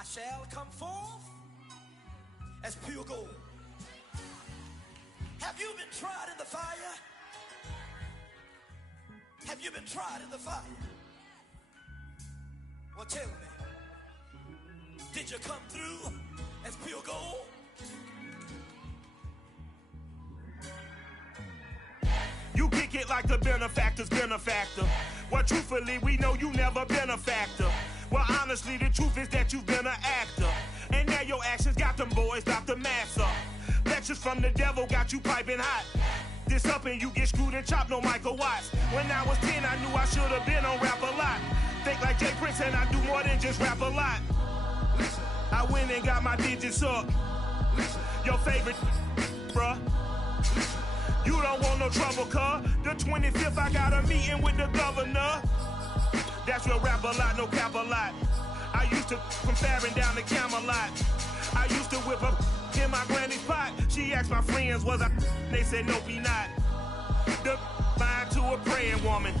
I shall come forth as pure gold. Have you been tried in the fire? Have you been tried in the fire? Well, tell me, did you come through as pure gold? You kick it like the benefactor's benefactor. Well, truthfully, we know you never been a factor. Well, honestly, the truth is that you've been an actor. And now your actions got them boys about to mass up. Lectures from the devil got you piping hot. This up and you get screwed and chopped, no Michael Watts. When I was 10, I knew I should have been on rap a lot. Think like Jay Prince and I do more than just rap a lot. Listen, I went and got my digits up. Listen, your favorite, bruh. Listen, you don't want no trouble, cuz. The 25th, I got a meeting with the governor. That's real rap a lot, no cap a lot. I used to from Farron down to Camelot. I used to whip up in my granny's pot. She asked my friends, was I? They said, no, be not. The line to a praying woman.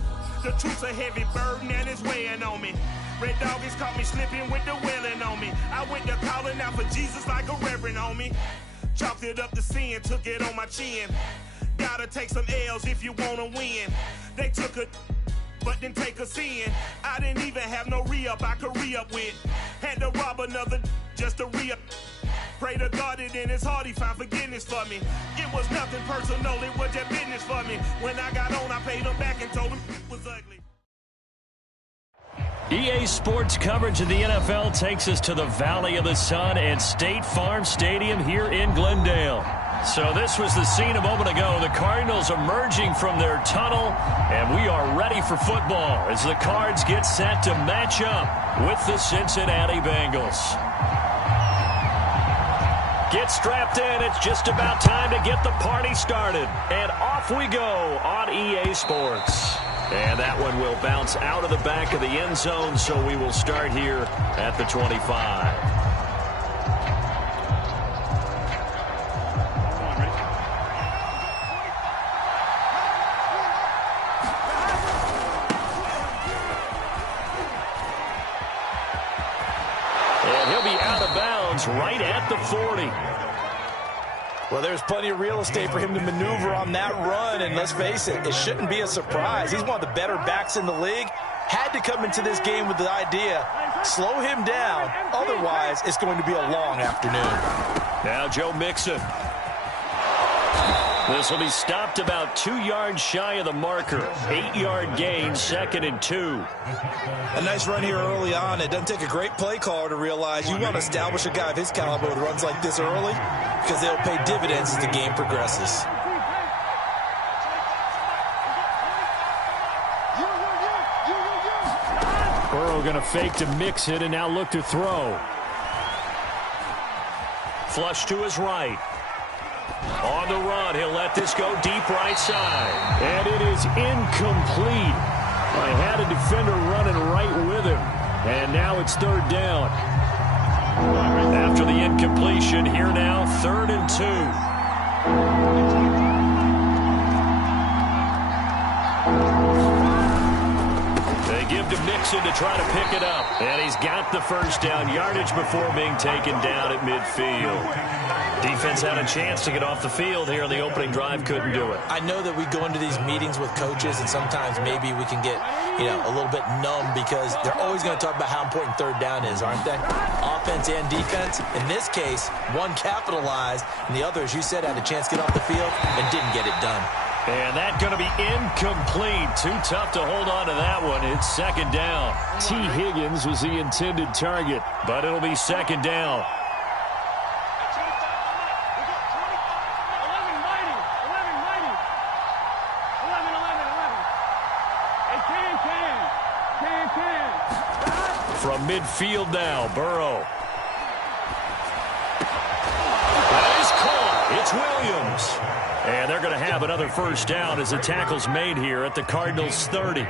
The truth's a heavy burden and it's weighing on me. Red Doggies caught me slipping with the wailing on me. I went to calling out for Jesus like a reverend on me. Chalked it up to sin, took it on my chin. Gotta take some L's if you wanna win. They took a but didn't take a sin. I didn't even have no re-up I could re-up with. Had to rob another just to re-up. Pray to God that in his heart he found forgiveness for me. It was nothing personal, it was just business for me. When I got on, I paid him back and told him it was ugly. EA Sports coverage of the NFL takes us to the Valley of the Sun and State Farm Stadium here in Glendale. So this was the scene a moment ago. The Cardinals emerging from their tunnel, and we are ready for football as the Cards get set to match up with the Cincinnati Bengals. Get strapped in. It's just about time to get the party started. And off we go on EA Sports. And that one will bounce out of the back of the end zone, so we will start here at the 25. Right at the 40. Well, there's plenty of real estate for him to maneuver on that run, and let's face it, it shouldn't be a surprise. He's one of the better backs in the league. Had to come into this game with the idea, slow him down, otherwise it's going to be a long afternoon. Now Joe Mixon. This will be stopped about 2 yards shy of the marker. 8-yard gain, 2nd and 2. A nice run here early on. It doesn't take a great play caller to realize you want to establish a guy of his caliber with runs like this early because they'll pay dividends as the game progresses. Burrow going to fake to mix it and now look to throw. Flush to his right. On the run, he'll let this go deep right side. And it is incomplete. I had a defender running right with him. And now it's 3rd down. After the incompletion, here now, 3rd and 2. They give to Mixon to try to pick it up. And he's got the first down yardage before being taken down at midfield. Defense had a chance to get off the field here on the opening drive, couldn't do it. I know that we go into these meetings with coaches, and sometimes maybe we can get, a little bit numb because they're always going to talk about how important 3rd down is, aren't they? Offense and defense. In this case, one capitalized, and the other, as you said, had a chance to get off the field and didn't get it done. And that's going to be incomplete. Too tough to hold on to that one. It's 2nd down. T. Higgins was the intended target, but it'll be 2nd down. From midfield now, Burrow. That is caught. It's Williams. And they're going to have another first down as the tackle's made here at the Cardinals' 30. They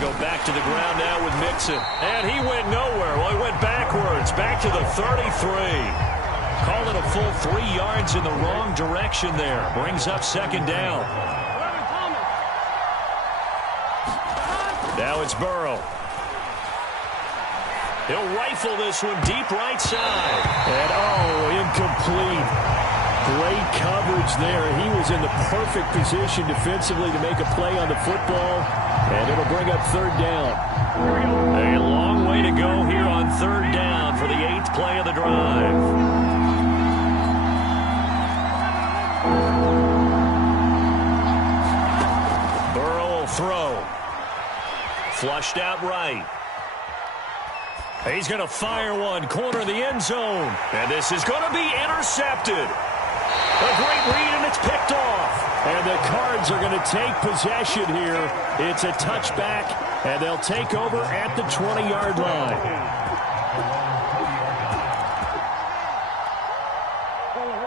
go back to the ground now with Mixon. And he went nowhere. Well, he went backwards, back to the 33. Call it a full 3 yards in the wrong direction there. Brings up 2nd down. Now it's Burrow. He'll rifle this one deep right side. And, incomplete. Great coverage there. He was in the perfect position defensively to make a play on the football. And it'll bring up third down. A long way to go here on third down for the 8th play of the drive. Burrow will throw. Flushed out right. He's going to fire one, corner of the end zone. And this is going to be intercepted. A great read, and it's picked off. And the Cards are going to take possession here. It's a touchback, and they'll take over at the 20-yard line.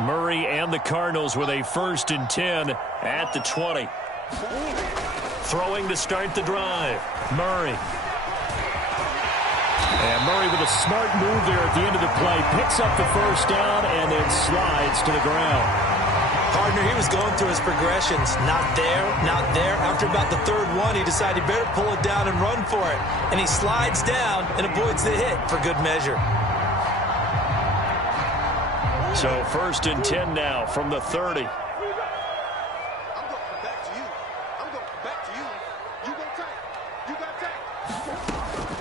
Murray and the Cardinals with a 1st and 10 at the 20. Throwing to start the drive. Murray. And Murray with a smart move there at the end of the play. Picks up the first down and then slides to the ground. Partner, he was going through his progressions. Not there, not there. After about the 3rd one, he decided he better pull it down and run for it. And he slides down and avoids the hit for good measure. So 1st and 10 now from the 30.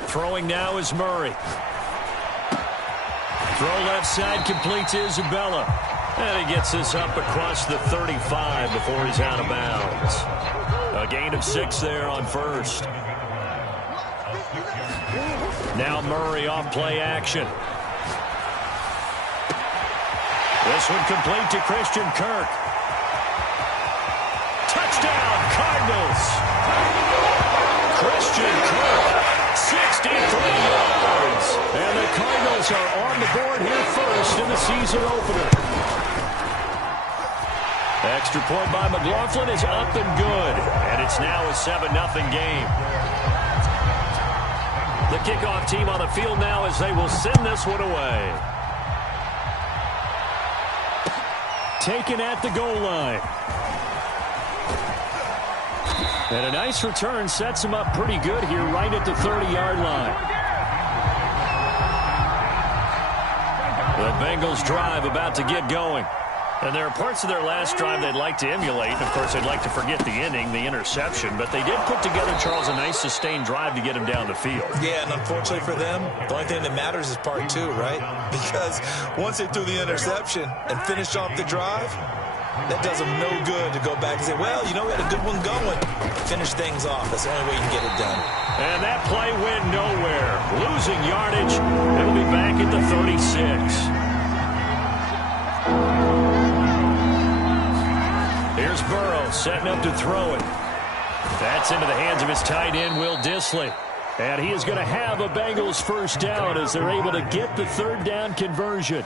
Throwing now is Murray. Throw left side, completes Isabella. And he gets this up across the 35 before he's out of bounds. A gain of 6 there on 1st. Now Murray off play action. This one complete to Christian Kirk. Touchdown, Cardinals. Christian Kirk. 63 yards. And the Cardinals are on the board here first in the season opener. Extra point by McLaughlin is up and good. And it's now a 7-0 game. The kickoff team on the field now as they will send this one away. Taken at the goal line. And a nice return sets him up pretty good here right at the 30-yard line. The Bengals drive about to get going. And there are parts of their last drive they'd like to emulate. Of course, they'd like to forget the ending, the interception. But they did put together, Charles, a nice sustained drive to get him down the field. Yeah, and unfortunately for them, the only thing that matters is part 2, right? Because once they threw the interception and finished off the drive, that does them no good to go back and say, well, you know, we had a good one going. Finish things off. That's the only way you can get it done. And that play went nowhere. Losing yardage. It'll be back at the 36. Here's Burrow setting up to throw it. That's into the hands of his tight end, Will Dissly. And he is going to have a Bengals first down as they're able to get the 3rd down conversion.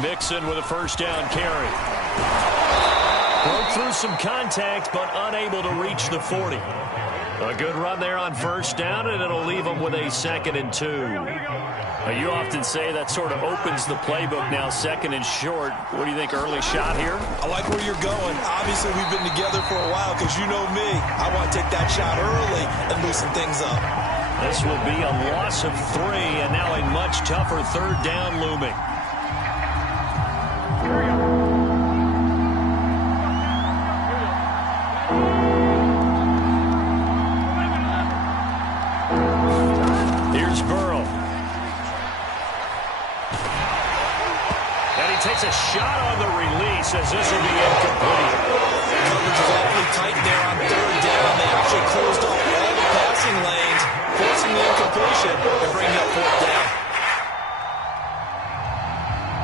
Mixon with a first down carry. Broke through some contact, but unable to reach the 40. A good run there on first down, and it'll leave them with a 2nd and 2. Now, you often say that sort of opens the playbook now, 2nd and short. What do you think, early shot here? I like where you're going. Obviously, we've been together for a while because you know me. I want to take that shot early and loosen things up. This will be a loss of 3, and now a much tougher 3rd down looming. Here's Burrow. And he takes a shot on the release as this will be incomplete. Coverage is awfully tight there on 3rd down. They actually closed off all the passing lanes, forcing the incompletion and bringing up 4th down.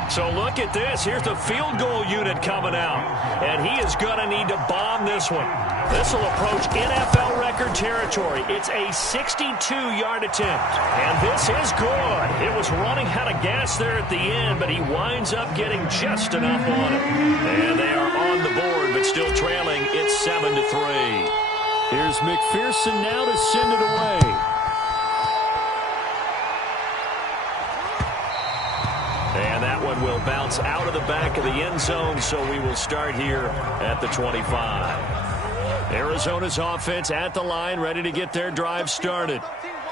So look at this. Here's the field goal unit coming out. And he is going to need to bomb this one. This will approach NFL record territory. It's a 62-yard attempt. And this is good. It was running out of gas there at the end, but he winds up getting just enough on it. And they are on the board, but still trailing. It's 7-3. Here's McPherson now to send it away. It'll bounce out of the back of the end zone, so we will start here at the 25. Arizona's offense at the line, ready to get their drive started.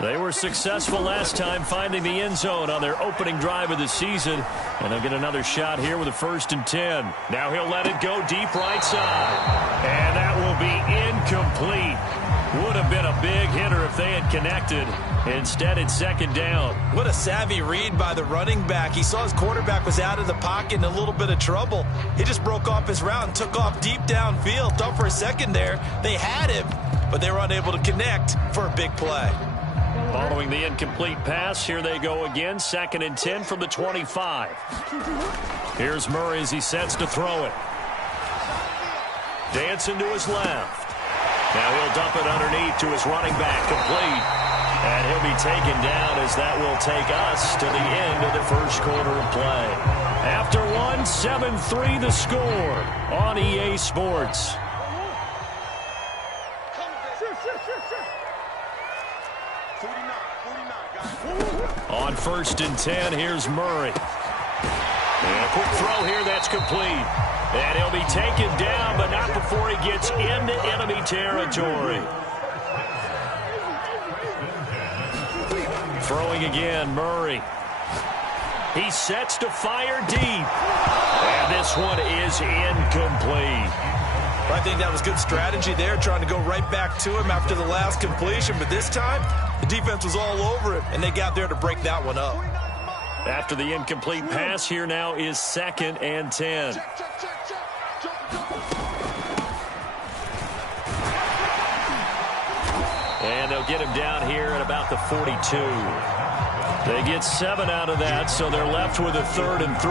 They were successful last time finding the end zone on their opening drive of the season, and they'll get another shot here with a 1st and 10. Now he'll let it go deep right side, and that will be incomplete. Would have been a big hitter if they had connected. Instead, it's 2nd down. What a savvy read by the running back. He saw his quarterback was out of the pocket in a little bit of trouble. He just broke off his route and took off deep downfield. Thought for a second there they had him, but they were unable to connect for a big play. Following the incomplete pass, here they go again. 2nd and 10 from the 25. Here's Murray as he sets to throw it. Dancing to his left. Now he'll dump it underneath to his running back, complete. And he'll be taken down as that will take us to the end of the 1st quarter of play. After one, 7-3 the score on EA Sports. On 1st and 10, here's Murray. And a quick throw here, that's complete. And he'll be taken down, but not before he gets into enemy territory. Throwing again, Murray. He sets to fire deep. And this one is incomplete. I think that was good strategy there, trying to go right back to him after the last completion. But this time, the defense was all over him, and they got there to break that one up. After the incomplete pass, here now is 2nd and 10. And they'll get him down here at about the 42. They get 7 out of that, so they're left with a 3rd and 3.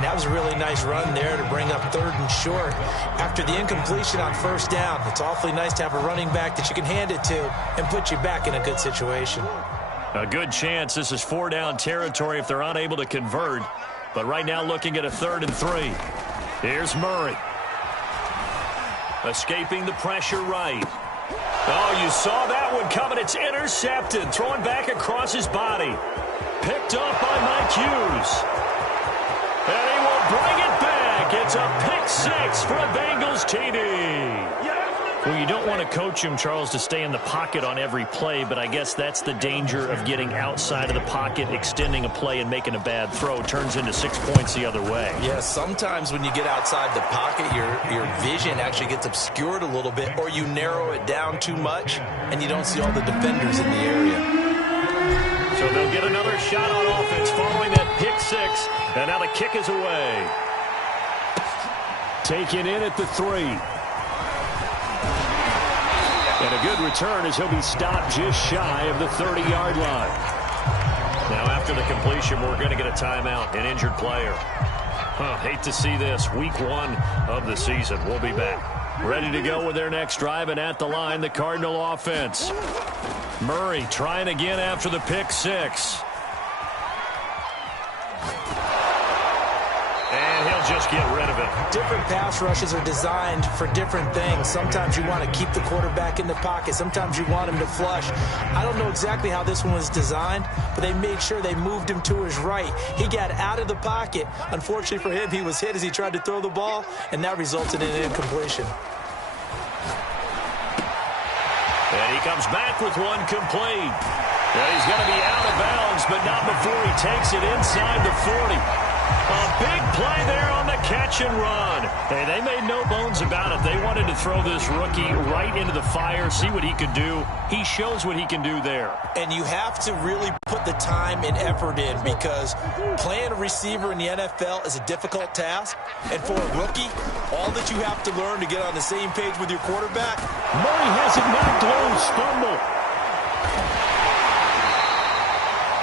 That was a really nice run there to bring up 3rd and short. After the incompletion on 1st down, it's awfully nice to have a running back that you can hand it to and put you back in a good situation. A good chance this is 4-down territory if they're unable to convert. But right now looking at a 3rd and 3. Here's Murray. Escaping the pressure right. Oh, you saw that one coming. It's intercepted. Throwing back across his body. Picked up by Mike Hughes. And he will bring it back. It's a pick 6 for a Bengals TD. Well, you don't want to coach him, Charles, to stay in the pocket on every play, but I guess that's the danger of getting outside of the pocket, extending a play, and making a bad throw. Turns into 6 points the other way. Yeah, sometimes when you get outside the pocket, your vision actually gets obscured a little bit, or you narrow it down too much, and you don't see all the defenders in the area. So they'll get another shot on offense following that pick 6, and now the kick is away. Taken in at the 3. And a good return as he'll be stopped just shy of the 30-yard line. Now after the completion, we're going to get a timeout, an injured player. Hate to see this. Week 1 of the season. We'll be back. Ready to go with their next drive, and at the line, the Cardinal offense. Murray trying again after the pick 6. And he'll just get rid of it. Different pass rushes are designed for different things. Sometimes you want to keep the quarterback in the pocket. Sometimes you want him to flush. I don't know exactly how this one was designed, but they made sure they moved him to his right. He got out of the pocket. Unfortunately for him, he was hit as he tried to throw the ball, and that resulted in an incompletion. And he comes back with one complete. And he's going to be out of bounds, but not before he takes it inside the 40. A big play there on the catch and run. Hey, they made no bones about it. They wanted to throw this rookie right into the fire, see what he could do. He shows what he can do there. And you have to really put the time and effort in, because playing a receiver in the NFL is a difficult task. And for a rookie, all that you have to learn to get on the same page with your quarterback. Murray has it knocked loose, fumble.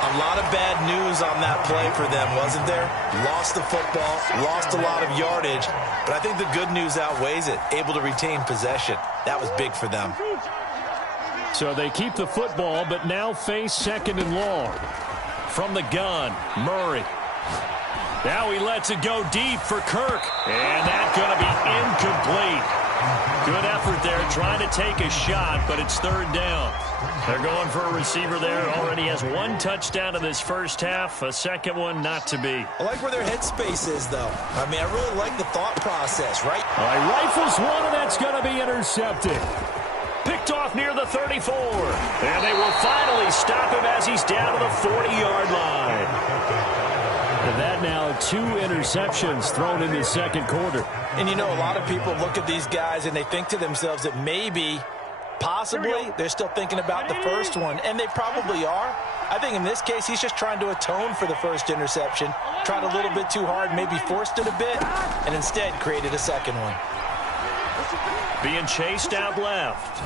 A lot of bad news on that play for them, wasn't there? Lost the football, lost a lot of yardage, but I think the good news outweighs it. Able to retain possession. That was big for them. So they keep the football, but now face 2nd and long. From the gun, Murray. Now he lets it go deep for Kirk. And that's going to be incomplete. Good effort there, trying to take a shot, but it's third down. They're going for a receiver there. Already has one touchdown in this first half, a second one not to be. I like where their headspace is, though. I mean, I really like the thought process, right? All right, rifles one, and that's going to be intercepted. Picked off near the 34. And they will finally stop him as he's down to the 40-yard line. And that now 2 interceptions thrown in the second quarter. And, you know, a lot of people look at these guys and they think to themselves that maybe, possibly, they're still thinking about the first one. And they probably are. I think in this case, he's just trying to atone for the first interception. Tried a little bit too hard, maybe forced it a bit, and instead created a second one. Being chased out left.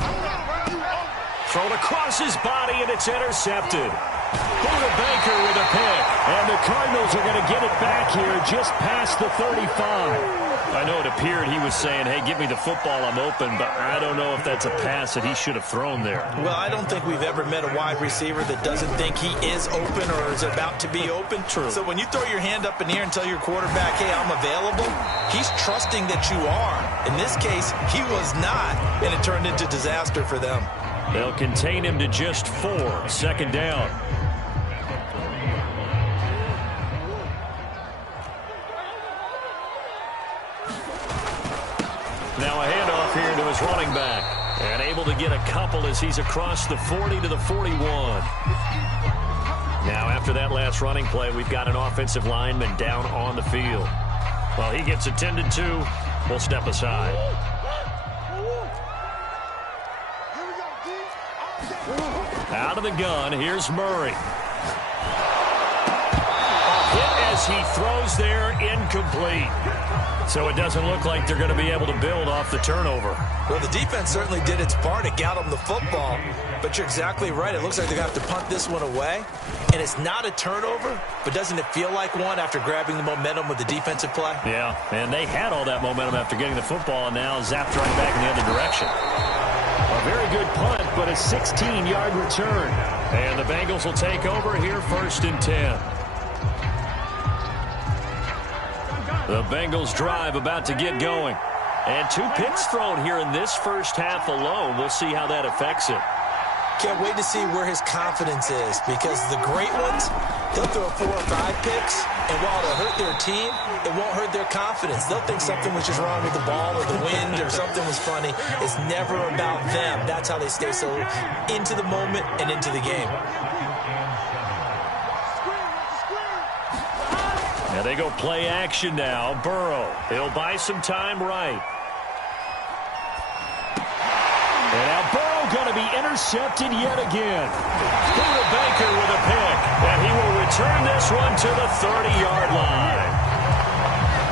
Thrown across his body, and it's intercepted. Buda Baker with a pick. And the Cardinals are going to get it back here just past the 35. I know it appeared he was saying, hey, give me the football, I'm open, but I don't know if that's a pass that he should have thrown there. Well, I don't think we've ever met a wide receiver that doesn't think he is open or is about to be open. True. So when you throw your hand up in the air and tell your quarterback, hey, I'm available, he's trusting that you are. In this case, he was not, and it turned into disaster for them. They'll contain him to just 4, second down. Now a handoff here to his running back. And able to get a couple as he's across the 40 to the 41. Now after that last running play, we've got an offensive lineman down on the field. Well, he gets attended to. We'll step aside. Out of the gun, here's Murray. Hit as he throws there, incomplete. So it doesn't look like they're going to be able to build off the turnover. Well, the defense certainly did its part. It got them the football. But you're exactly right. It looks like they're going to have to punt this one away. And it's not a turnover, but doesn't it feel like one after grabbing the momentum with the defensive play? Yeah, and they had all that momentum after getting the football and now zapped right back in the other direction. A very good punt, but a 16-yard return. And the Bengals will take over here, 1st and 10. The Bengals drive about to get going. And 2 picks thrown here in this first half alone. We'll see how that affects it. Can't wait to see where his confidence is, because the great ones, they'll throw 4 or 5 picks, and while it'll hurt their team, it won't hurt their confidence. They'll think something was just wrong with the ball or the wind or something was funny. It's never about them. That's how they stay so into the moment and into the game. Now they go play action now. Burrow, he'll buy some time right. And now Burrow going to be intercepted yet again. Buda Baker with a pick. And he will return this one to the 30-yard line.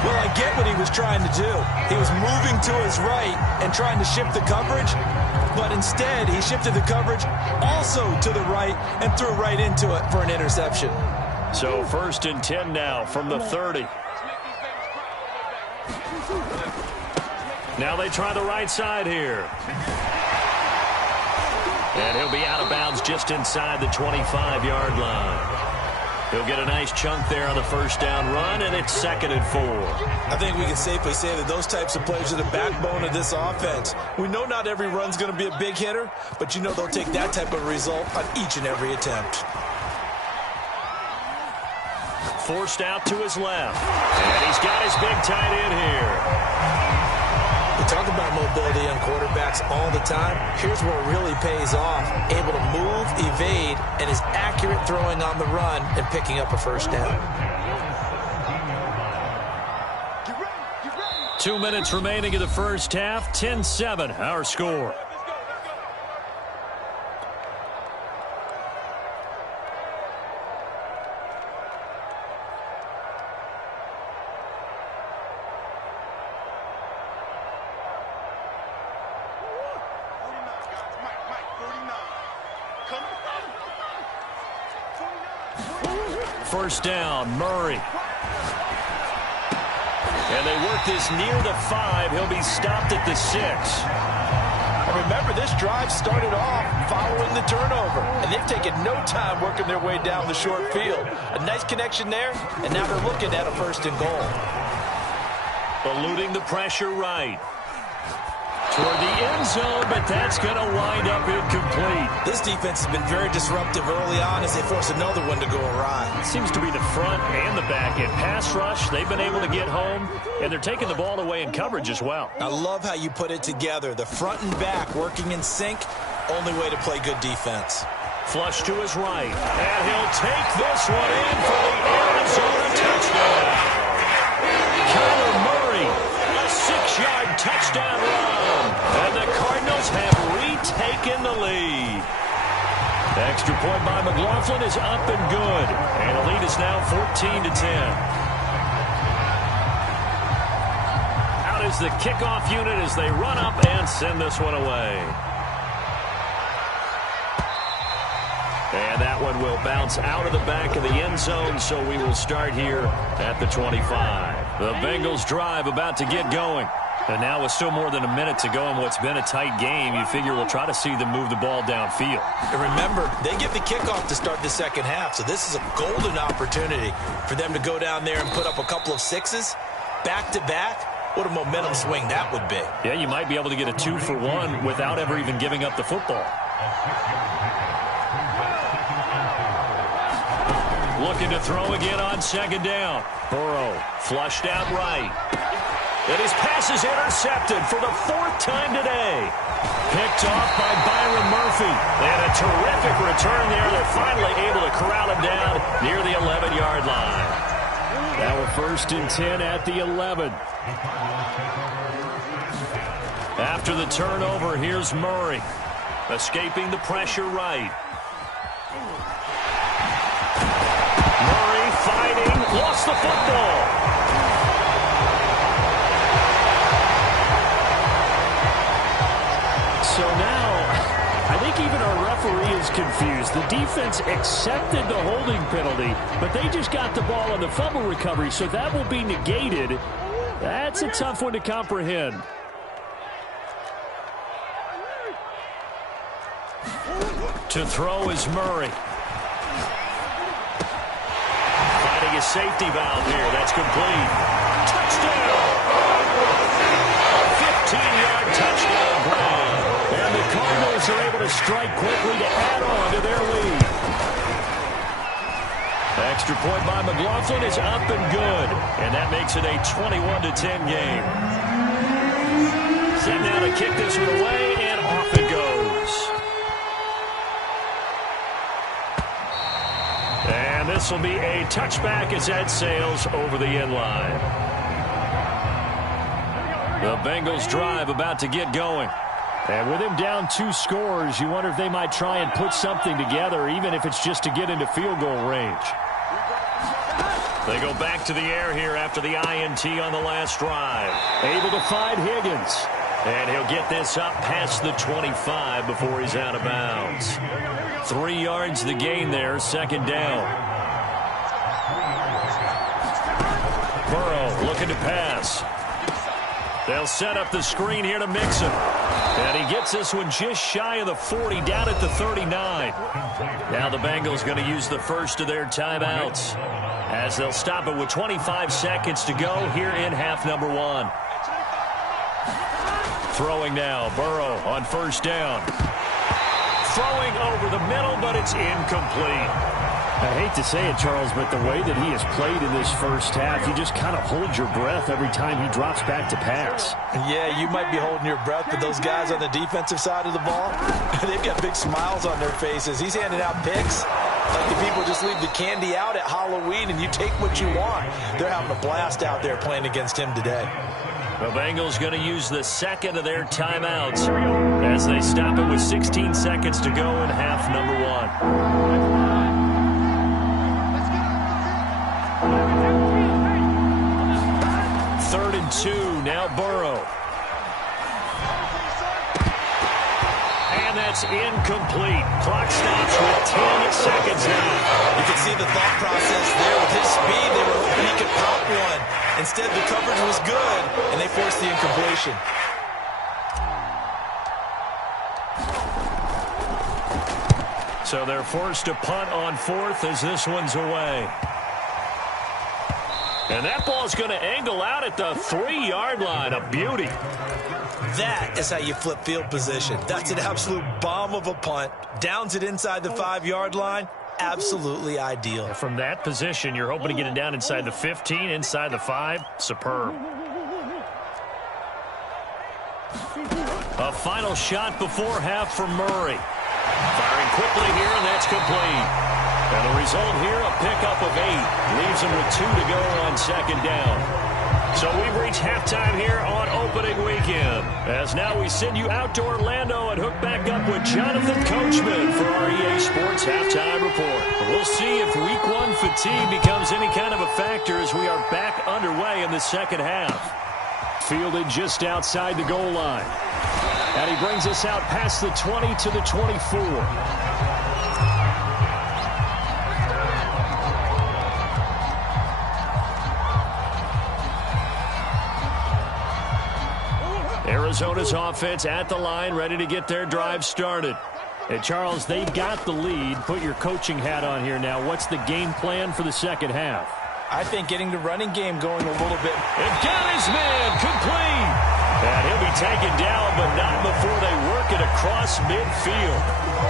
Well, I get what he was trying to do. He was moving to his right and trying to shift the coverage. But instead, he shifted the coverage also to the right and threw right into it for an interception. So 1st and 10 now from the 30. Now they try the right side here. And he'll be out of bounds just inside the 25-yard line. He'll get a nice chunk there on the first down run, and it's 2nd and 4. I think we can safely say that those types of plays are the backbone of this offense. We know not every run's going to be a big hitter, but you know they'll take that type of result on each and every attempt. Forced out to his left. And he's got his big tight end here. We talk about mobility on quarterbacks all the time. Here's where it really pays off. Able to move, evade, and is accurate throwing on the run and picking up a first down. 2 minutes remaining in the first half. 10-7, our score. First down, Murray. And they work this near the 5. He'll be stopped at the 6. And remember, this drive started off following the turnover. And they've taken no time working their way down the short field. A nice connection there, and now they're looking at a 1st and goal. Eluding the pressure right. toward the end zone, but that's going to wind up incomplete. This defense has been very disruptive early on as they force another one to go awry. It seems to be the front and the back end. Pass rush, they've been able to get home, and they're taking the ball away in coverage as well. I love how you put it together. The front and back working in sync, only way to play good defense. Flush to his right, and he'll take this one in for the Arizona touchdown. Kyler Murray, a 6-yard touchdown run, and the Cardinals have retaken the lead. Extra point by McLaughlin is up and good, and the lead is now 14-10. Out is the kickoff unit as they run up and send this one away. And that one will bounce out of the back of the end zone, so we will start here at the 25. The Bengals drive about to get going. And now with still more than a minute to go in what's been a tight game, you figure we'll try to see them move the ball downfield. And remember, they get the kickoff to start the second half, so this is a golden opportunity for them to go down there and put up a couple of sixes back-to-back. What a momentum swing that would be. Yeah, you might be able to get a 2-for-1 without ever even giving up the football. Looking to throw again on second down. Burrow flushed out right. And his pass is intercepted for the 4th time today. Picked off by Byron Murphy. And a terrific return there. They're finally able to corral him down near the 11-yard line. Now we're 1st and 10 at the 11. After the turnover, here's Murray. Escaping the pressure right. Murray fighting. Lost the football. So now, I think even our referee is confused. The defense accepted the holding penalty, but they just got the ball on the fumble recovery, so that will be negated. That's a tough one to comprehend. To throw is Murray. Finding a safety valve here. That's complete. Touchdown! A 15-yard touchdown grab. And the Cardinals are able to strike quickly to add on to their lead. Extra point by McLaughlin is up and good. And that makes it a 21-10 game. Set now to kick this one away, and off it goes. And this will be a touchback as that sails over the end line. The Bengals drive about to get going. And with him down 2 scores, you wonder if they might try and put something together, even if it's just to get into field goal range. They go back to the air here after the INT on the last drive. Able to find Higgins. And he'll get this up past the 25 before he's out of bounds. 3 yards the gain there, second down. Burrow looking to pass. They'll set up the screen here to Mixon. And he gets this one just shy of the 40, down at the 39. Now the Bengals going to use the first of their timeouts, as they'll stop it with 25 seconds to go here in half number 1. Throwing now, Burrow on first down. Throwing over the middle, but it's incomplete. I hate to say it, Charles, but the way that he has played in this first half, you just kind of hold your breath every time he drops back to pass. Yeah, you might be holding your breath, but those guys on the defensive side of the ball, they've got big smiles on their faces. He's handing out picks like the people just leave the candy out at Halloween and you take what you want. They're having a blast out there playing against him today. The Bengals going to use the second of their timeouts as they stop it with 16 seconds to go in half number 1. 3rd and 2, now Burrow. And that's incomplete. Clock stops with 10 seconds now. You can see the thought process there. With his speed, they were hoping he could pop one. Instead, the coverage was good, and they forced the incompletion. So they're forced to punt on 4th as this one's away. And that ball's going to angle out at the 3-yard line. A beauty. That is how you flip field position. That's an absolute bomb of a punt. Downs it inside the 5-yard line. Absolutely ideal. From that position, you're hoping to get it down inside the 15, inside the 5. Superb. A final shot before half for Murray. Firing quickly here, and that's complete. And the result here, a pickup of 8. Leaves him with 2 to go on second down. So we've reached halftime here on opening weekend. As now we send you out to Orlando and hook back up with Jonathan Coachman for our EA Sports Halftime Report. We'll see if Week 1 fatigue becomes any kind of a factor as we are back underway in the second half. Fielded just outside the goal line. And he brings us out past the 20 to the 24. Arizona's offense at the line, ready to get their drive started. And Charles, they've got the lead. Put your coaching hat on here now. What's the game plan for the second half? I think getting the running game going a little bit. And got his man complete. And he'll be taken down, but not before they work it across midfield.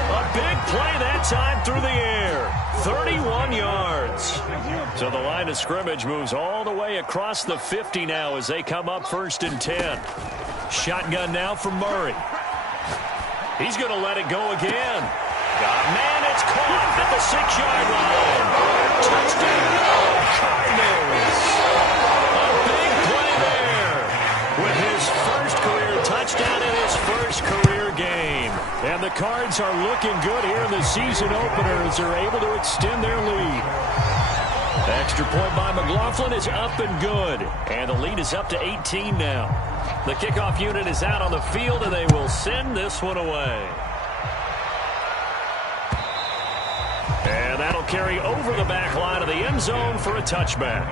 A big play that time through the air. 31 yards. So the line of scrimmage moves all the way across the 50 now as they come up 1st and 10. Shotgun now for Murray. He's going to let it go again. Man, it's caught at the 6-yard line. Touchdown, Cardinals. A big play there with his first career touchdown in his first career game. And the Cards are looking good here in the season opener as they're able to extend their lead. Extra point by McLaughlin is up and good. And the lead is up to 18 now. The kickoff unit is out on the field, and they will send this one away. And that'll carry over the back line of the end zone for a touchback.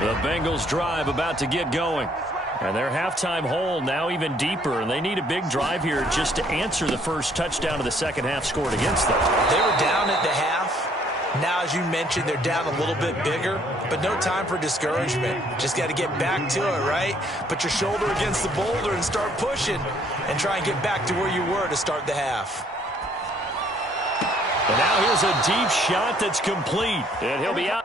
The Bengals drive about to get going. And their halftime hole now even deeper, and they need a big drive here just to answer the first touchdown of the second half scored against them. They were down at the half. Now, as you mentioned, they're down a little bit bigger, but no time for discouragement. Just got to get back to it, right? Put your shoulder against the boulder and start pushing and try and get back to where you were to start the half. And now here's a deep shot that's complete, and he'll be out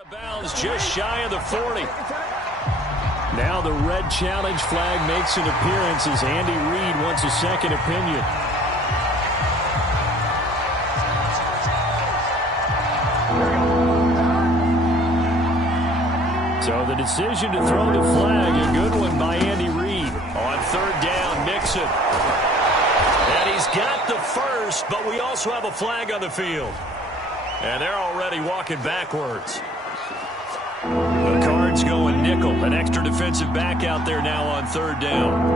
of bounds just shy of the 40. Now the red challenge flag makes an appearance as Andy Reid wants a second opinion. So the decision to throw the flag, a good one by Andy Reid. On 3rd down, Mixon. And he's got the first, but we also have a flag on the field. And they're already walking backwards. The Cards going nickel. An extra defensive back out there now on 3rd down.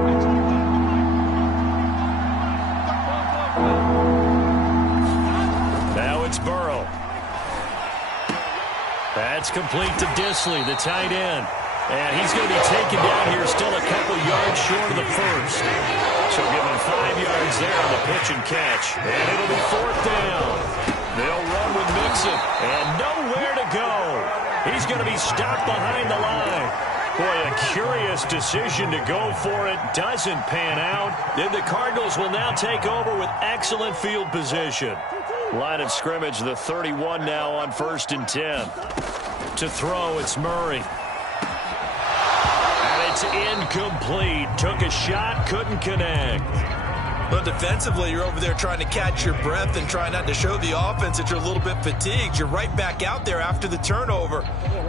Now it's Burrow. That's complete to Disley, the tight end. And he's going to be taken down here still a couple yards short of the first. So give him 5 yards there on the pitch and catch. And it'll be 4th down. They'll run with Mixon. And nowhere to go. He's going to be stopped behind the line. Boy, a curious decision to go for it. Doesn't pan out. Then the Cardinals will now take over with excellent field position. Line of scrimmage, the 31 now on 1st and 10. To throw, it's Murray. And it's incomplete. Took a shot, couldn't connect. But defensively, you're over there trying to catch your breath and try not to show the offense that you're a little bit fatigued. You're right back out there after the turnover.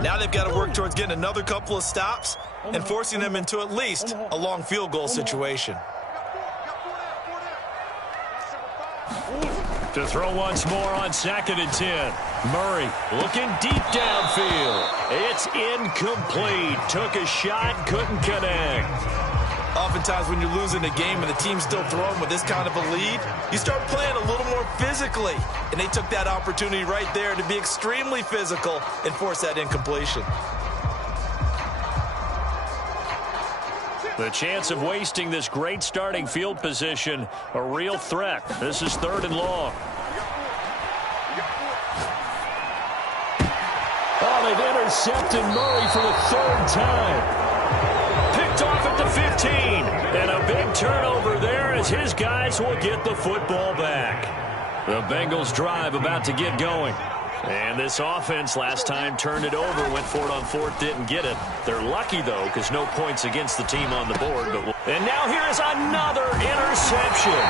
Now they've got to work towards getting another couple of stops and forcing them into at least a long field goal situation. To throw once more on 2nd and 10. Murray looking deep downfield. It's incomplete. Took a shot, couldn't connect. Oftentimes when you're losing a game and the team's still throwing with this kind of a lead, you start playing a little more physically. And they took that opportunity right there to be extremely physical and force that incompletion. The chance of wasting this great starting field position, a real threat. This is 3rd and long. Now they've intercepted Murray for the third time. Picked off at the 15. And a big turnover there as his guys will get the football back. The Bengals drive about to get going. And this offense last time turned it over, went for it on fourth, didn't get it. They're lucky, though, because no points against the team on the board. And now here is another interception.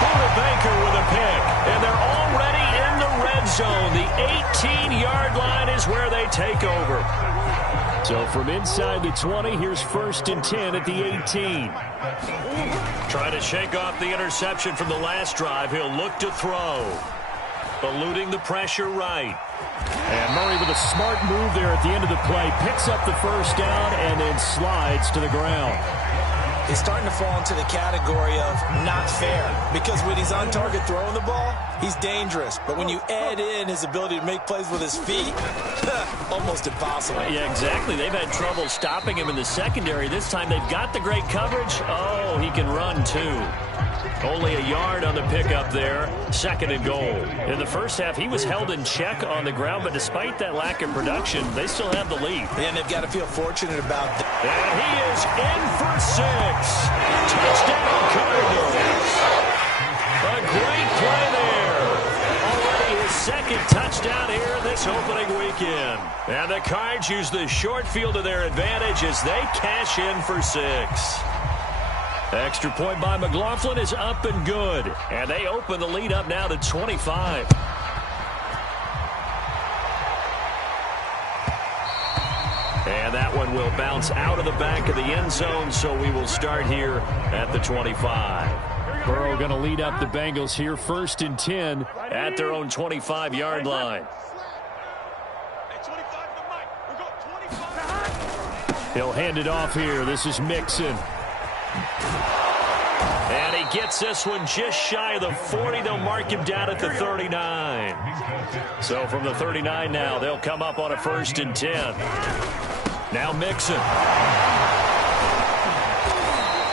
Buda Baker with a pick. And they're already in the red zone. The 18-yard line is where they take over. So from inside the 20, here's 1st and 10 at the 18. Trying to shake off the interception from the last drive. He'll look to throw. Eluding the pressure right. And Murray with a smart move there at the end of the play. Picks up the first down and then slides to the ground. He's starting to fall into the category of not fair. Because when he's on target throwing the ball, he's dangerous. But when you add in his ability to make plays with his feet, almost impossible. Yeah, exactly. They've had trouble stopping him in the secondary. This time they've got the great coverage. Oh, he can run too. Only a yard on the pickup there. 2nd and goal. In the first half, he was held in check on the ground, but despite that lack of production, they still have the lead. And they've got to feel fortunate about that. And he is in for 6. Touchdown, Cardinals. A great play there. Already his 2nd touchdown here this opening weekend. And the Cards use the short field to their advantage as they cash in for 6. Extra point by McLaughlin is up and good. And they open the lead up now to 25. And that one will bounce out of the back of the end zone, so we will start here at the 25. Burrow going to lead up the Bengals here, 1st and 10 at their own 25-yard line. He'll hand it off here. This is Mixon. And he gets this one just shy of the 40. They'll mark him down at the 39. So from the 39 now, they'll come up on a 1st and 10. Now Mixon.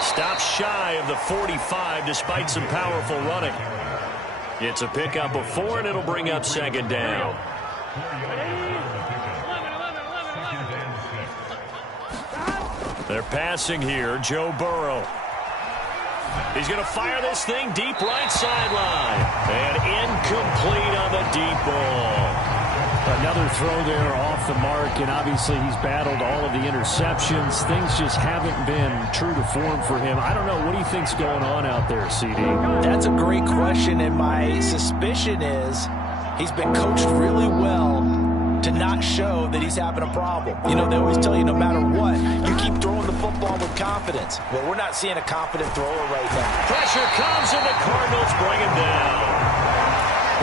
Stops shy of the 45 despite some powerful running. It's a pickup of 4, and it'll bring up 2nd down. They're passing here. Joe Burrow. He's going to fire this thing deep right sideline. And incomplete on the deep ball. Another throw there off the mark, and obviously he's battled all of the interceptions. Things just haven't been true to form for him. I don't know. What do you think's going on out there, CD? That's a great question, and my suspicion is he's been coached really well to not show that he's having a problem. You know, they always tell you no matter what, you keep throwing the football with confidence. Well, we're not seeing a confident thrower right now. Pressure comes, and the Cardinals bring him down.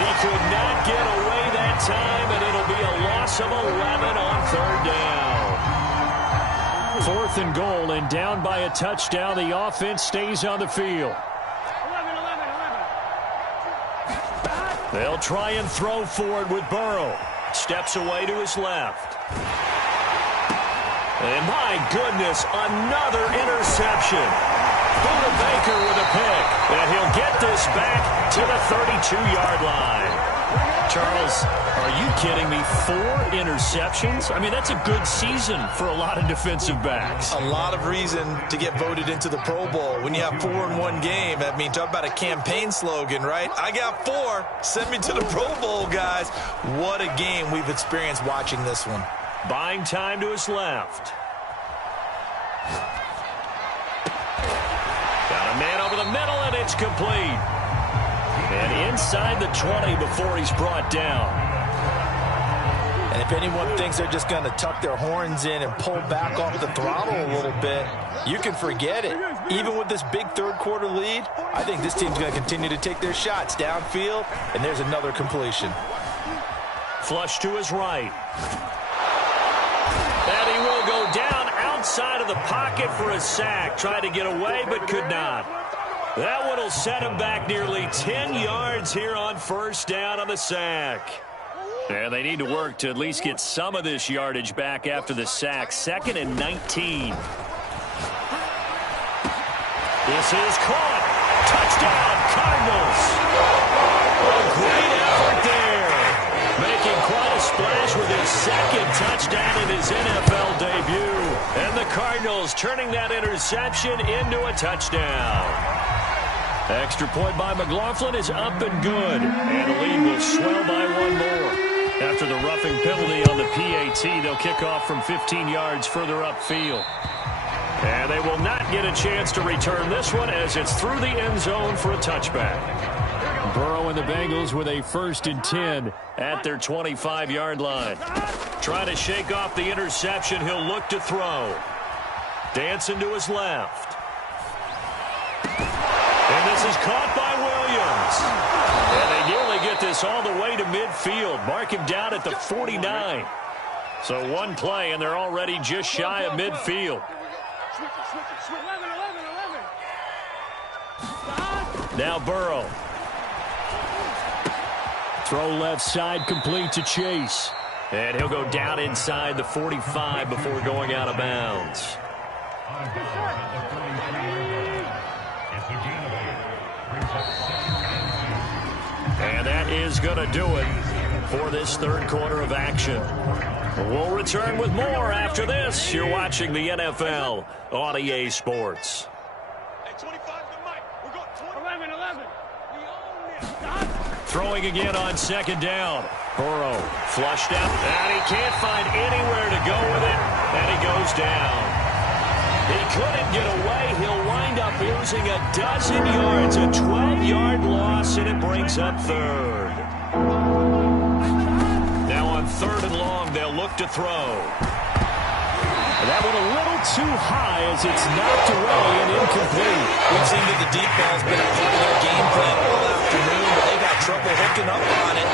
He could not get away that time, and it'll be a loss of 11 on 3rd down. 4th and goal, and down by a touchdown. The offense stays on the field. They'll try and throw for it with Burrow. Steps away to his left. And my goodness, another interception. Buda Baker with a pick. And he'll get this back to the 32-yard line. Charles, are you kidding me? 4 interceptions? I mean, that's a good season for a lot of defensive backs. A lot of reason to get voted into the Pro Bowl. When you have 4 in one game, I mean, talk about a campaign slogan, right? I got 4. Send me to the Pro Bowl, guys. What a game we've experienced watching this one. Buying time to his left. Got a man over the middle, and it's complete. And inside the 20 before he's brought down. And if anyone thinks they're just going to tuck their horns in and pull back off the throttle a little bit, you can forget it. Even with this big third-quarter lead, I think this team's going to continue to take their shots downfield, and there's another completion. Flush to his right. And he will go down outside of the pocket for a sack. Tried to get away, but could not. That one will set him back nearly 10 yards here on 1st down on the sack. And they need to work to at least get some of this yardage back after the sack. 2nd and 19. This is caught. Touchdown, Cardinals. A great effort there. Making quite a splash with his second touchdown in his NFL debut. And the Cardinals turning that interception into a touchdown. Extra point by McLaughlin is up and good. And the lead will swell by one more. After the roughing penalty on the PAT, they'll kick off from 15 yards further upfield. And they will not get a chance to return this one as it's through the end zone for a touchback. Burrow and the Bengals with a 1st and 10 at their 25-yard line. Trying to shake off the interception, he'll look to throw. Dancing to his left. And this is caught by Williams. And they nearly get this all the way to midfield. Mark him down at the 49. So one play, and they're already just shy of midfield. Now Burrow. Throw left side complete to Chase. And he'll go down inside the 45 before going out of bounds. And that is going to do it for this third quarter of action. We'll return with more after this. You're watching the NFL on EA Sports. Throwing again on second down. Burrow flushed out, and he can't find anywhere to go with it, and he goes down. He couldn't get away. He'll wind up losing a dozen yards, a 12-yard loss, and it brings up third. Now on 3rd and long, they'll look to throw. That one a little too high as it's knocked away and incomplete. We've seen that the deep ball's been a part of their game plan all afternoon, but they got trouble hooking up on it,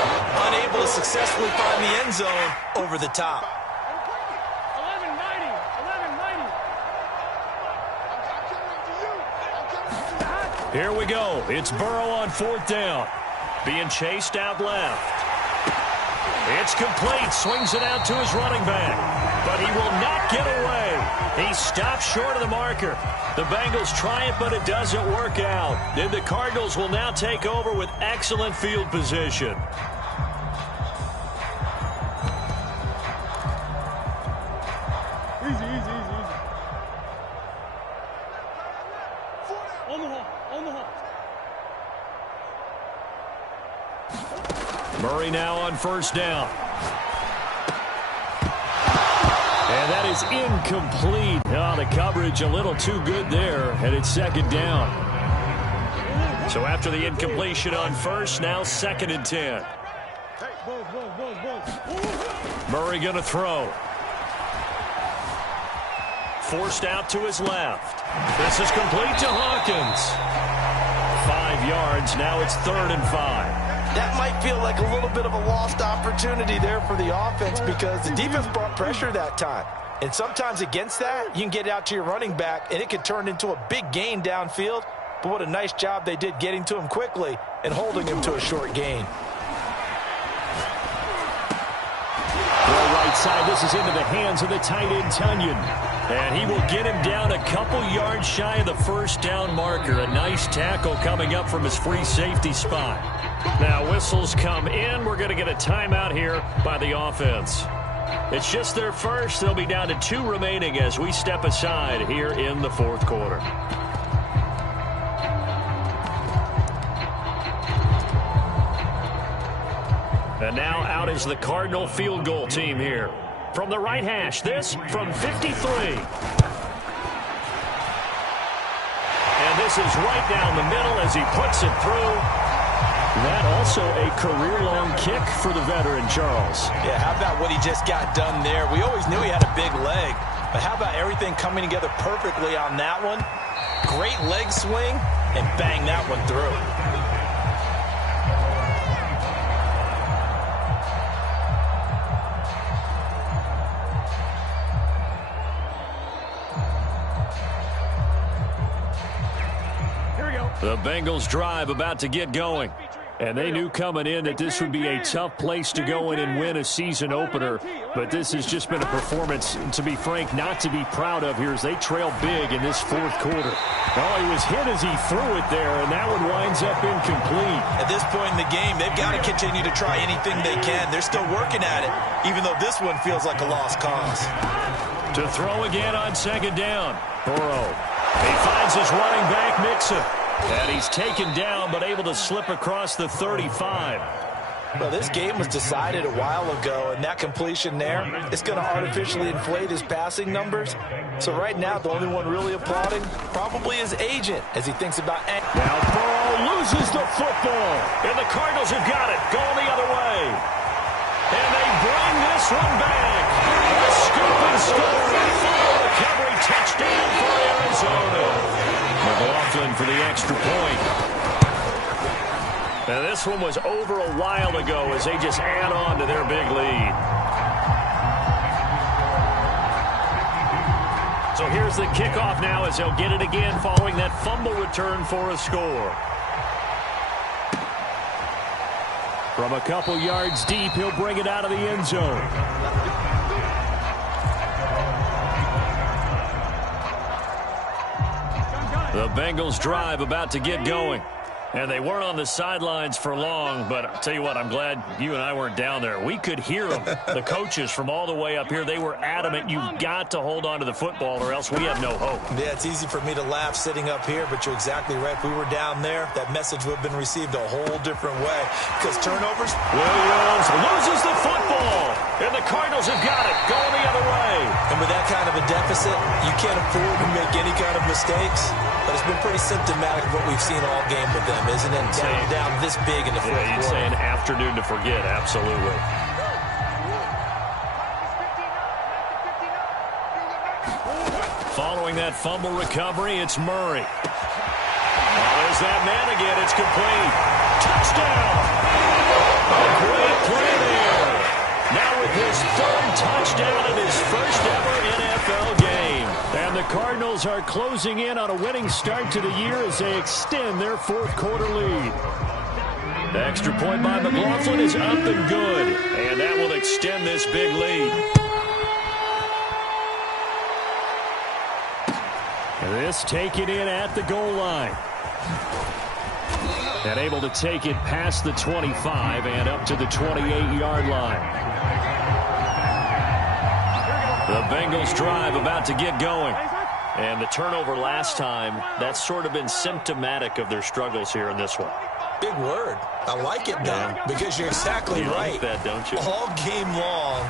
unable to successfully find the end zone over the top. 11-90. Here we go. It's Burrow on 4th down. Being chased out left. It's complete. Swings it out to his running back. But he will not get away. He stops short of the marker. The Bengals try it, but it doesn't work out. Then the Cardinals will now take over with excellent field position. Easy. On the hole. Murray now on 1st down. And that is incomplete. Oh, the coverage a little too good there, and it's 2nd down. So after the incompletion on 1st, now 2nd and 10. Murray going to throw. Forced out to his left. This is complete to Hawkins. 5 yards. Now it's 3rd and 5. That might feel like a little bit of a lost opportunity there for the offense because the defense brought pressure that time. And sometimes against that, you can get out to your running back, and it could turn into a big gain downfield. But what a nice job they did getting to him quickly and holding him to a short gain. Right side, this is into the hands of the tight end, Tunyon. And he will get him down a couple yards shy of the 1st down marker. A nice tackle coming up from his free safety spot. Now whistles come in. We're going to get a timeout here by the offense. It's just their first. They'll be down to 2 remaining as we step aside here in the 4th quarter. And now out is the Cardinal field goal team here. From the right hash, this from 53. And this is right down the middle as he puts it through. That also a career-long kick for the veteran, Charles. Yeah, how about what he just got done there? We always knew he had a big leg, but how about everything coming together perfectly on that one? Great leg swing, and bang that one through. The Bengals drive about to get going. And they knew coming in that this would be a tough place to go in and win a season opener. But this has just been a performance, to be frank, not to be proud of here as they trail big in this fourth quarter. Oh, he was hit as he threw it there, and that one winds up incomplete. At this point in the game, they've got to continue to try anything they can. They're still working at it, even though this one feels like a lost cause. To throw again on second down. Burrow. He finds his running back, Mixon. And he's taken down, but able to slip across the 35. Well, this game was decided a while ago, and that completion there, it's going to artificially inflate his passing numbers. So right now, the only one really applauding probably his agent as he thinks about... Now Burrow loses the football, and the Cardinals have got it, going the other way. And they bring this one back. A scoop and score, full recovery touchdown for Arizona. McLaughlin for the extra point. Now this one was over a while ago as they just add on to their big lead. So here's the kickoff now as they'll get it again following that fumble return for a score. From a couple yards deep, he'll bring it out of the end zone. The Bengals drive about to get going. And they weren't on the sidelines for long, but I'll tell you what, I'm glad you and I weren't down there. We could hear them, the coaches from all the way up here. They were adamant, you've got to hold on to the football or else we have no hope. Yeah, it's easy for me to laugh sitting up here, but you're exactly right. If we were down there, that message would have been received a whole different way. Because turnovers... Williams loses the football, and the Cardinals have got it, going the other way. And with that kind of a deficit, you can't afford to make any kind of mistakes. But it's been pretty symptomatic of what we've seen all game with them, isn't it? Down this big in the fourth quarter. You'd say an afternoon to forget, absolutely. Following that fumble recovery, it's Murray. Oh, there's that man again. It's complete. Touchdown! A great play there. Now with his third touchdown in his first ever NFL game. And the Cardinals are closing in on a winning start to the year as they extend their fourth quarter lead. The extra point by McLaughlin is up and good. And that will extend this big lead. This taken in at the goal line. And able to take it past the 25 and up to the 28-yard line. The Bengals drive about to get going. And the turnover last time, that's sort of been symptomatic of their struggles here in this one. Big word. I like it, Doug, because you're exactly right. You like that, don't you? All game long,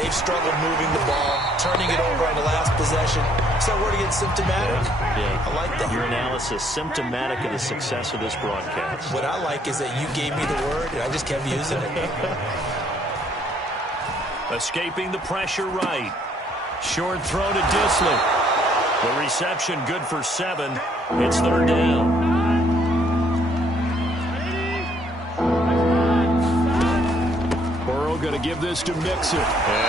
they've struggled moving the ball, turning it over on the last possession. So word again, symptomatic? Yeah. I like that. Your analysis, symptomatic of the success of this broadcast. What I like is that you gave me the word, and I just kept using it. Escaping the pressure right. Short throw to Disley. The reception good for 7. It's third down. Going to give this to Mixon.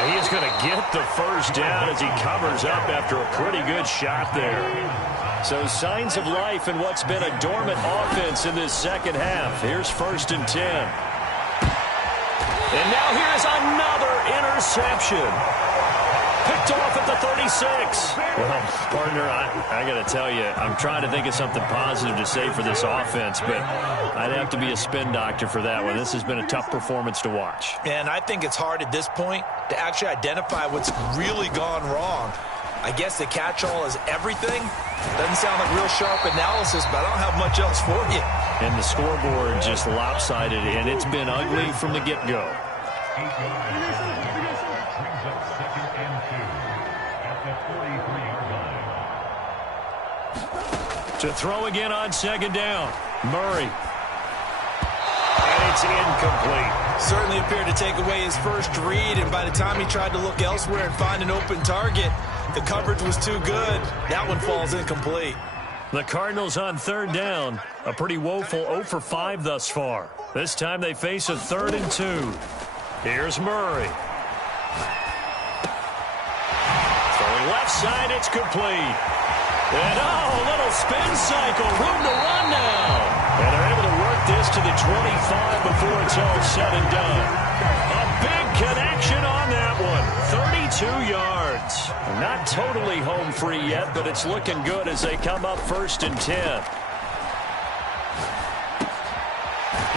He's going to get the first down as he covers up after a pretty good shot there. So signs of life in what's been a dormant offense in this second half. Here's 1st and 10. And now here's another interception. Picked off at the 36. Well, partner, I got to tell you, I'm trying to think of something positive to say for this offense, but I'd have to be a spin doctor for that one. This has been a tough performance to watch. And I think it's hard at this point to actually identify what's really gone wrong. I guess the catch-all is everything. Doesn't sound like real sharp analysis, but I don't have much else for you. And the scoreboard just lopsided, and it's been ugly from the get-go. To throw again on second down. Murray. And it's incomplete. Certainly appeared to take away his first read, and by the time he tried to look elsewhere and find an open target, the coverage was too good. That one falls incomplete. The Cardinals on third down. A pretty woeful 0 for 5 thus far. This time they face a 3rd and 2. Here's Murray. Throwing left side, it's complete. And, a little spin cycle, room to run now. And they're able to work this to the 25 before it's all said and done. A big connection on that one. 32 yards. Not totally home free yet, but it's looking good as they come up 1st and 10.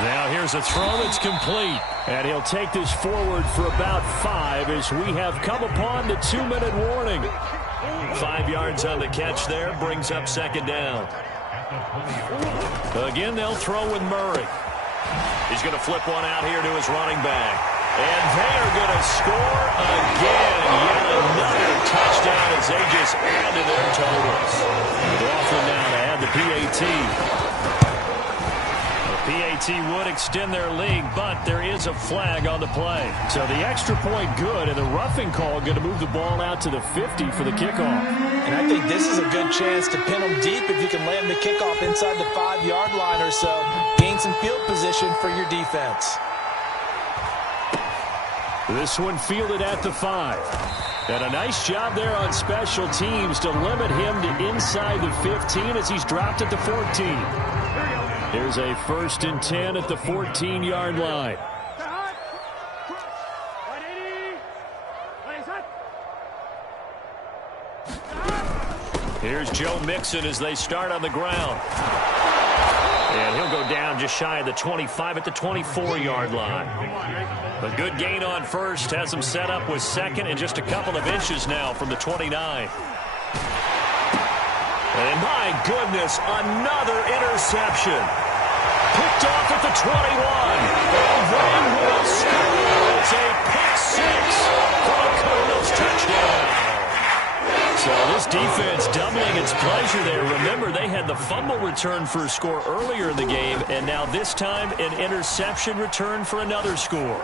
Now here's a throw that's complete. And he'll take this forward for about 5 as we have come upon the 2-minute warning. 5 yards on the catch there, brings up 2nd down. Again, they'll throw with Murray. He's going to flip one out here to his running back. And they are going to score again. Yet another touchdown as they just add to their totals. Laughlin now to add the PAT. PAT would extend their lead, but there is a flag on the play. So the extra point good, and the roughing call going to move the ball out to the 50 for the kickoff. And I think this is a good chance to pin them deep if you can land the kickoff inside the 5-yard line or so. Gain some field position for your defense. This one fielded at the 5. And a nice job there on special teams to limit him to inside the 15 as he's dropped at the 14. Here's a 1st and 10 at the 14-yard line. Here's Joe Mixon as they start on the ground. And he'll go down just shy of the 25 at the 24-yard line. A good gain on 1st, has him set up with 2nd and just a couple of inches now from the 29. And my goodness, another interception. Picked off at the 21. And they will score. It's a pick 6 for the Cardinals touchdown. So this defense doubling its pleasure there. Remember, they had the fumble return for a score earlier in the game, and now this time an interception return for another score.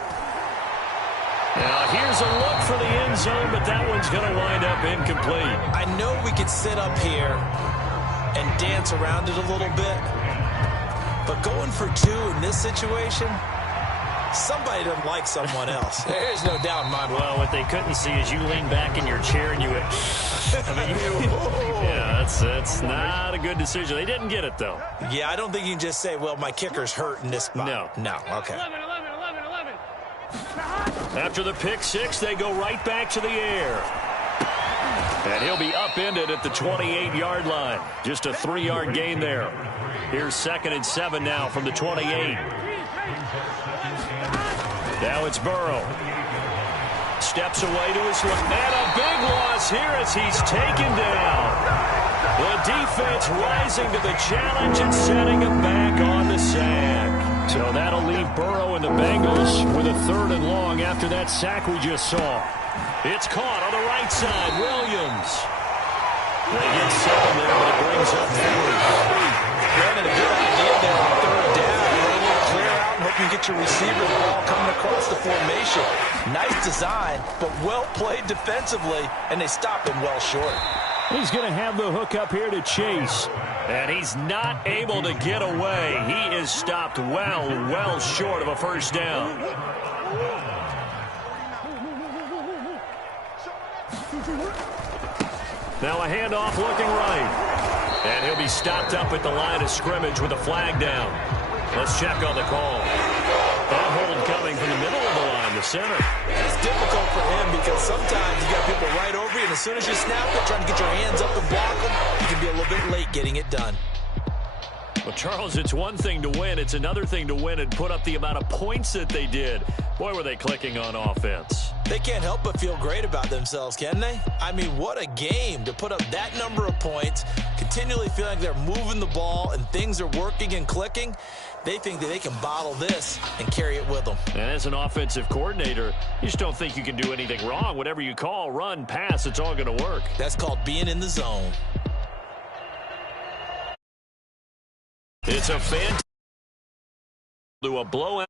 Now here's a look for the end zone, but that one's going to wind up incomplete. I know we could sit up here and dance around it a little bit, but going for 2 in this situation, somebody doesn't like someone else. There's no doubt in my mind. Well, what they couldn't see is you lean back in your chair and you went, yeah, that's not a good decision. They didn't get it, though. Yeah, I don't think you can just say, well, my kicker's hurt in this spot. No, okay. 11. After the pick 6, they go right back to the air. And he'll be upended at the 28-yard line. Just a 3-yard gain there. Here's 2nd and 7 now from the 28. Now it's Burrow. Steps away to his left. And a big loss here as he's taken down. The defense rising to the challenge and setting him back on the sack. So that'll leave Burrow and the Bengals with a 3rd and long after that sack we just saw. It's caught on the right side. Williams. They get 7 there, but it brings up 4. Brandon, a good idea there on 3rd down. Let a little clear out and hope you get your receiver the ball coming across the formation. Nice design, but well played defensively, and they stop him well short. He's going to have the hook up here to Chase. And he's not able to get away. He is stopped well short of a 1st down. Now a handoff looking right. And he'll be stopped up at the line of scrimmage with a flag down. Let's check on the call. That hold coming from the middle of the line, the center. It's difficult for him because sometimes you got people right over you, and as soon as you snap it, trying to get your hands up and block them, you can be a little bit late getting it done. Well, Charles, it's one thing to win. It's another thing to win and put up the amount of points that they did. Boy, were they clicking on offense. They can't help but feel great about themselves, can they? I mean, what a game to put up that number of points, continually feeling like they're moving the ball and things are working and clicking. They think that they can bottle this and carry it with them. And as an offensive coordinator, you just don't think you can do anything wrong. Whatever you call, run, pass, it's all going to work. That's called being in the zone. It's a fantastic to a blowout.